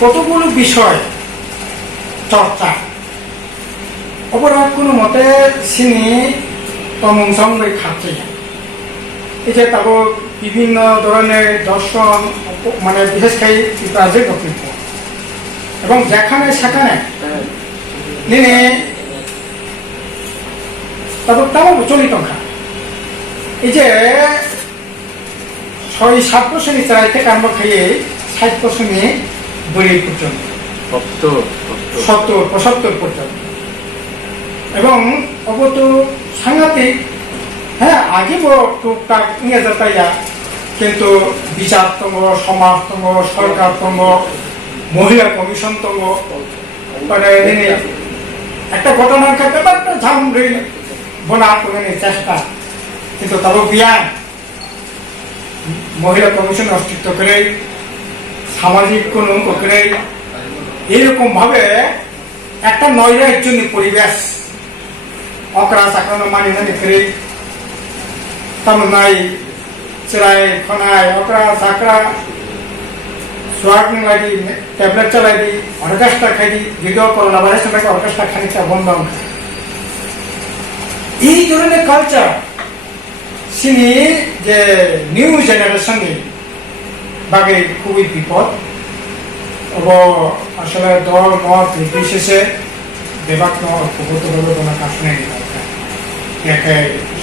কতগুলো বিষয় চর্চা অপরাধ কোনো মতে চিনি তমংসঙ্গে খাচ্ছে এই যে তারপর বিভিন্ন ধরনের দর্শন মানে বিশেষ করে পিতাজের বক্তব্য এবং যেখানে সেখানে নিনে তারপর তেমন চলিত খা এই যে 6-7 শ্রেণী চাই থেকে আরম্ভ খেয়ে 60 শ্রেণী বই পর্যন্ত 70-75 পর্যন্ত এবং অবত সাংঘাতিক হ্যাঁ আগে টুকটাক ইংরেজি তাইয়া কিন্তু বিচারতঙ্গ সমাজতঙ্গ সরকারতঙ্গ মহিলা কমিশনতঙ্গ মানে একটা ঘটনার ক্ষেত্রে একটা ঝামড়ি বোনা করে চেষ্টা কিন্তু তারও বিয়ান মহিলা কমিশন অস্তিত্ব করে সামাজিক কোন করে এইরকম ভাবে একটা নৈরাজ্য পরিবেশ অকরা চাকরানো মানি মানি করে তামনাই চেরাই খনায় অকরা চাকরা সোয়াগ লাগি ট্যাবলেট চালাই দি অর্কেস্ট্রা খাই দি যদিও করোনা ভাইরাস থেকে অর্কেস্ট্রা খানিকটা বন্ধ এই ধরনের কালচার চিনি যে নিউ জেনারেশন বাগে খুবই বিপদ এবং আসলে দল মত নির্বিশেষে দেবাত্ম অর্থগত কোনো কাজ নেই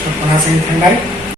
সর্বনা সিং ঠান্ডায়